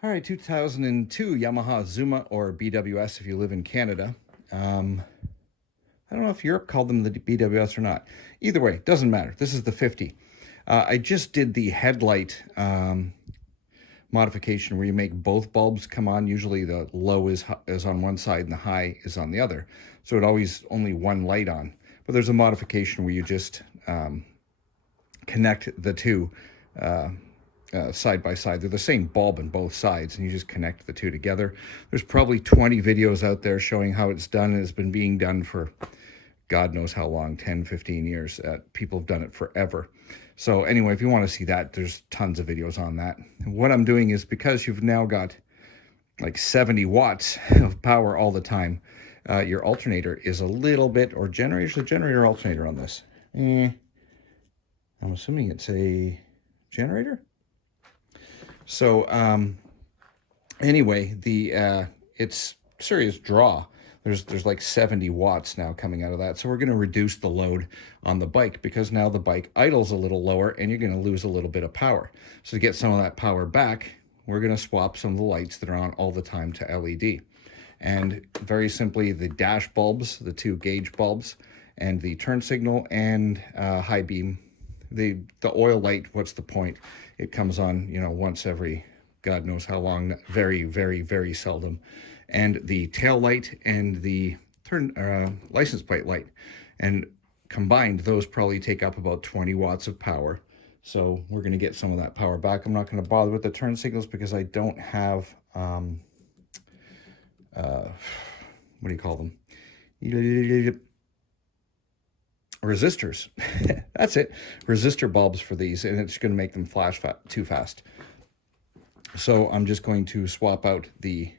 All right, 2002 Yamaha Zuma or BWS if you live in Canada. I don't know if Europe called them the BWS or not. Either way, doesn't matter. This is the 50. I just did the headlight modification where you make both bulbs come on. Usually the low is on one side and the high is on the other. So it always only one light on. But there's a modification where you just connect the two side by side. They're the same bulb on both sides, and you just connect the two together. There's probably 20 videos out there showing how it's done, and it's been being done for God knows how long, 10, 15 years. People have done it forever. So anyway, if you want to see that, there's tons of videos on that. And what I'm doing is, because you've now got like 70 watts of power all the time, your alternator is a little bit, or generator, generator alternator on this. I'm assuming it's a generator. So anyway, it's serious draw. There's like 70 watts now coming out of that. So we're going to reduce the load on the bike, because now the bike idles a little lower and you're going to lose a little bit of power. So to get some of that power back, we're going to swap some of the lights that are on all the time to LED. And very simply, the dash bulbs, the two gauge bulbs, and the turn signal and high beam. The oil light, what's the point? It comes on, once every God knows how long, very, very, very seldom. And the tail light and the license plate light. And combined, those probably take up about 20 watts of power. So we're going to get some of that power back. I'm not going to bother with the turn signals because I don't have, what do you call them? Resistors. That's it. Resistor bulbs for these, and it's going to make them flash too fast. So I'm just going to swap out the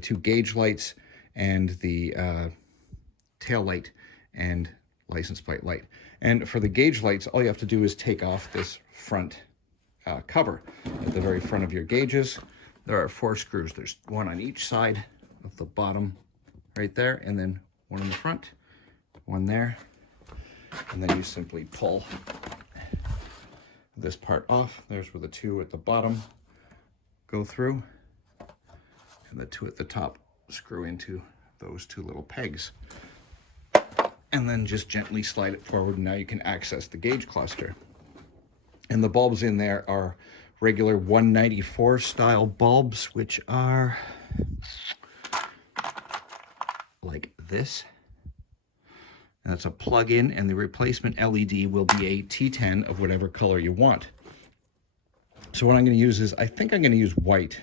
two gauge lights and the tail light and license plate light. And for the gauge lights, all you have to do is take off this front cover at the very front of your gauges. There are 4 screws. There's one on each side of the bottom right there, and then one in the front, one there, and then you simply pull this part off. There's where the 2 at the bottom go through, and the 2 at the top screw into those 2 little pegs. And then just gently slide it forward, and now you can access the gauge cluster. And the bulbs in there are regular 194 style bulbs, which are like this. And that's a plug-in, and the replacement LED will be a T10 of whatever color you want. So what I'm going to use is, I think I'm going to use white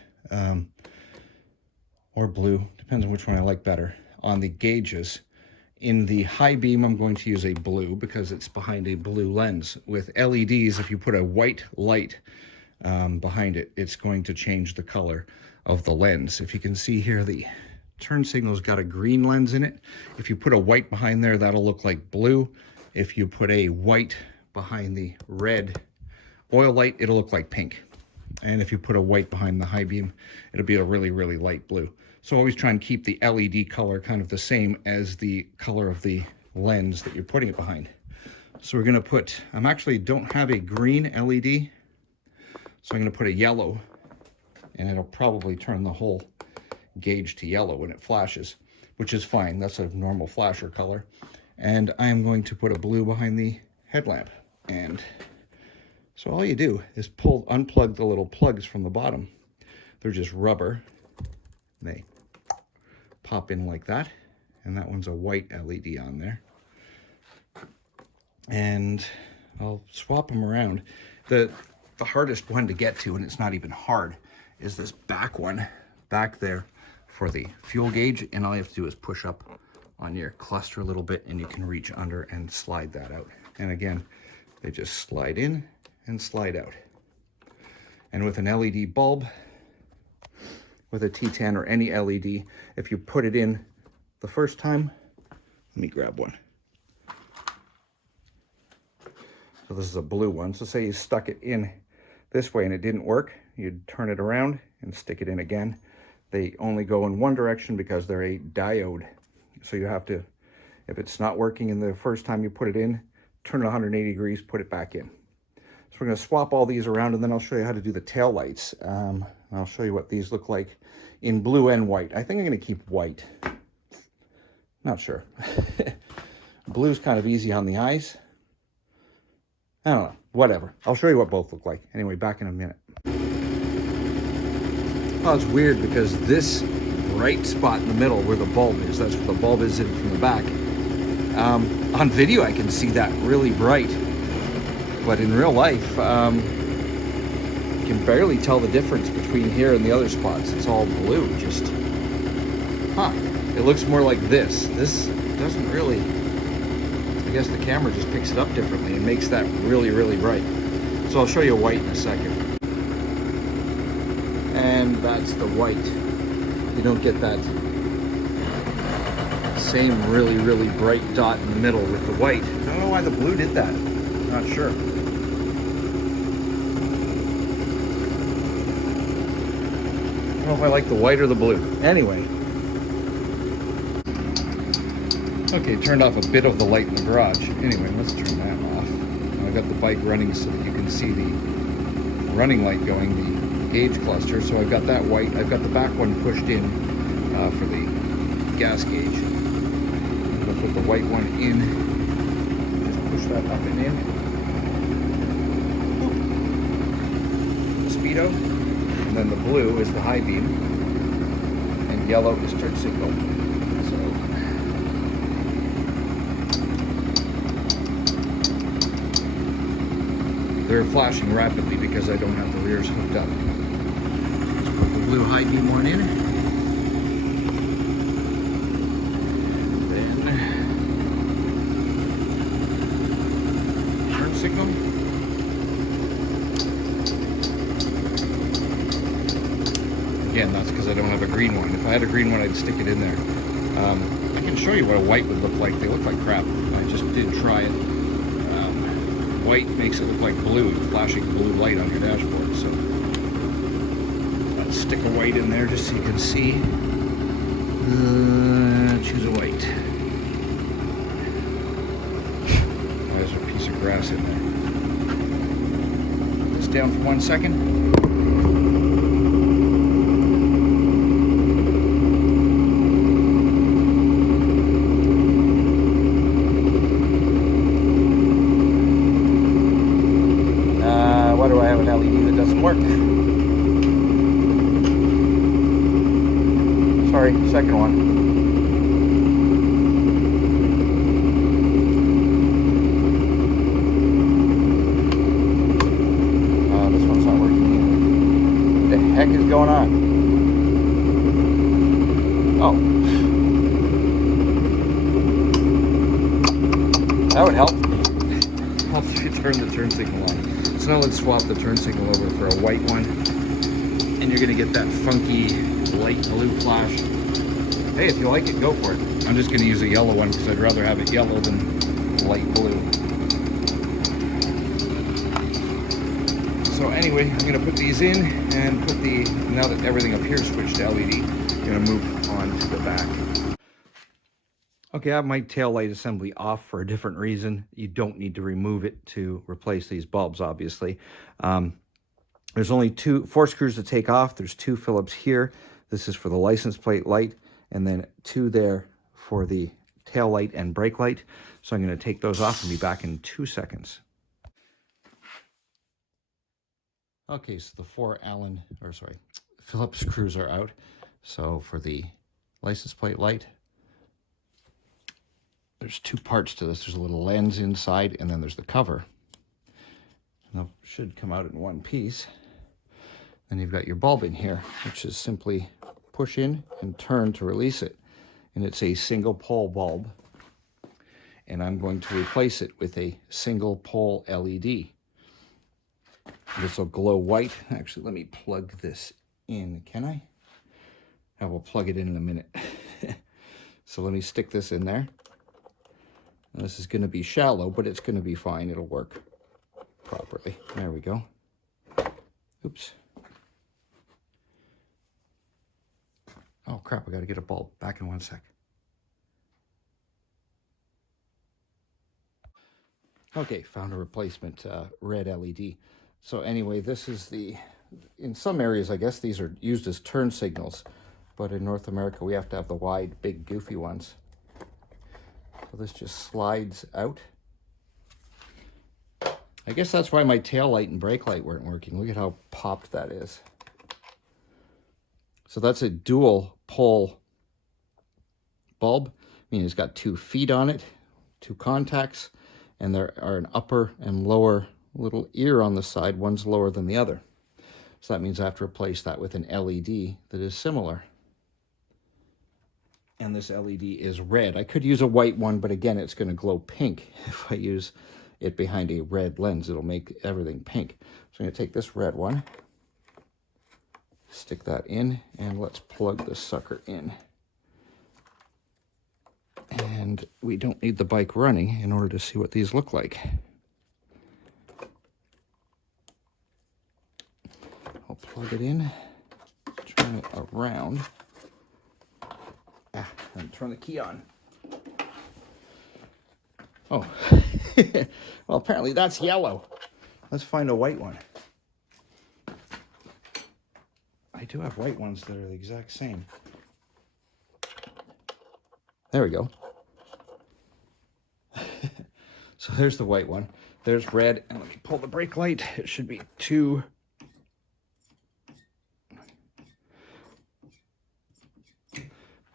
or blue, depends on which one I like better, on the gauges. In the high beam, I'm going to use a blue because it's behind a blue lens. With LEDs, if you put a white light behind it, it's going to change the color of the lens. If you can see here, the turn signal's got a green lens in it. If you put a white behind there, that'll look like blue. If you put a white behind the red oil light, it'll look like pink. And if you put a white behind the high beam, it'll be a really, really light blue. So always try and keep the LED color kind of the same as the color of the lens that you're putting it behind. So we're going to put, don't have a green LED, so I'm going to put a yellow, and it'll probably turn the whole gauge to yellow when it flashes, which is fine. That's a normal flasher color. And I am going to put a blue behind the headlamp. And so all you do is unplug the little plugs from the bottom. They're just rubber. They pop in like that, and that one's a white LED on there. And I'll swap them around. The hardest one to get to, and it's not even hard, is this back one back there for the fuel gauge, and all you have to do is push up on your cluster a little bit, and you can reach under and slide that out. And again, they just slide in and slide out. And with an LED bulb, with a T10 or any LED, if you put it in the first time, let me grab one. So this is a blue one. So say you stuck it in this way and it didn't work, you'd turn it around and stick it in again. They only go in one direction because they're a diode. So you have to, if it's not working in the first time you put it in, turn it 180 degrees, put it back in. So we're going to swap all these around, and then I'll show you how to do the tail lights. And I'll show you what these look like in blue and white. I think I'm going to keep white. Not sure. Blue's kind of easy on the eyes. I don't know. Whatever. I'll show you what both look like. Anyway, back in a minute. Oh, it's weird because this bright spot in the middle where the bulb is, that's where the bulb is in from the back. On video, I can see that really bright. But in real life, you can barely tell the difference between here and the other spots. It's all blue, just, it looks more like this. This doesn't really, I guess the camera just picks it up differently and makes that really, really bright. So I'll show you white in a second. And that's the white. You don't get that same really, really bright dot in the middle with the white. I don't know why the blue did that. Not sure. I don't know if I like the white or the blue. Anyway. Okay, turned off a bit of the light in the garage. Anyway, let's turn that off. Now I've got the bike running so that you can see the running light going, the gauge cluster. So I've got that white. I've got the back one pushed in for the gas gauge. I'm going to put the white one in. Just push that up and in. The speedo. And then the blue is the high beam. And yellow is turn signal. They're flashing rapidly because I don't have the rears hooked up. Let's put the blue high beam one in. Then turn signal. Again, that's because I don't have a green one. If I had a green one, I'd stick it in there. I can show you what a white would look like. They look like crap. I just did try it. White makes it look like blue, flashing blue light on your dashboard. So let's stick a white in there just so you can see. Choose a white. There's a piece of grass in there. Put this down for 1 second. Why do I have an LED that doesn't work? Sorry, second one. This one's not working either. What the heck is going on? Oh. That would help. I'll turn the turn signal on. So now let's swap the turn signal over for a white one. And you're going to get that funky light blue flash. Hey, if you like it, go for it. I'm just going to use a yellow one because I'd rather have it yellow than light blue. So anyway, I'm going to put these in and put the, now that everything up here is switched to LED, I'm going to move on to the back. Okay, I have my tail light assembly off for a different reason. You don't need to remove it to replace these bulbs, obviously. There's only 4 screws to take off. There's 2 Phillips here. This is for the license plate light, and then 2 there for the tail light and brake light. So I'm going to take those off and be back in 2 seconds. Okay, so the 4 Phillips screws are out. So for the license plate light, there's 2 parts to this. There's a little lens inside, and then there's the cover. And it should come out in one piece. Then you've got your bulb in here, which is simply push in and turn to release it. And it's a single pole bulb. And I'm going to replace it with a single pole LED. This will glow white. Actually, let me plug this in. Can I? I will plug it in a minute. So let me stick this in there. This is going to be shallow, but it's going to be fine. It'll work properly. There we go. Oops. Oh, crap. I got to get a bulb. Back in 1 sec. Okay, found a replacement red LED. So anyway, this is the in some areas, I guess these are used as turn signals, but in North America, we have to have the wide, big, goofy ones. So this just slides out. I guess that's why my tail light and brake light weren't working. Look at how popped that is. So that's a dual pole bulb. I mean, it's got 2 feet on it, 2 contacts, and there are an upper and lower little ear on the side. One's lower than the other. So that means I have to replace that with an LED that is similar. And this LED is red. I could use a white one, but again, it's going to glow pink if I use it behind a red lens. It'll make everything pink. So I'm going to take this red one, stick that in, and let's plug this sucker in. And we don't need the bike running in order to see what these look like. I'll plug it in, turn it around, and turn the key on. Oh, well, apparently that's yellow. Let's find a white one. I do have white ones that are the exact same. There we go. So there's the white one. There's red, and let me pull the brake light. It should be 2.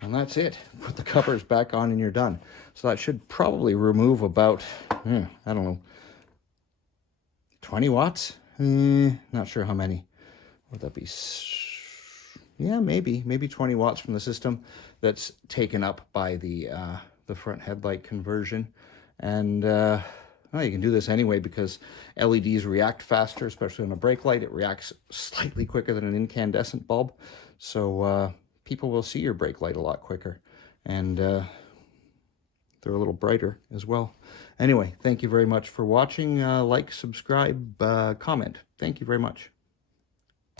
And that's it. Put the covers back on and you're done. So that should probably remove about, I don't know, 20 watts? Not sure how many. Would that be? Yeah, maybe 20 watts from the system that's taken up by the front headlight conversion. And well, you can do this anyway because LEDs react faster, especially on a brake light. It reacts slightly quicker than an incandescent bulb. So people will see your brake light a lot quicker, and they're a little brighter as well. Anyway, thank you very much for watching. Like, subscribe, comment. Thank you very much.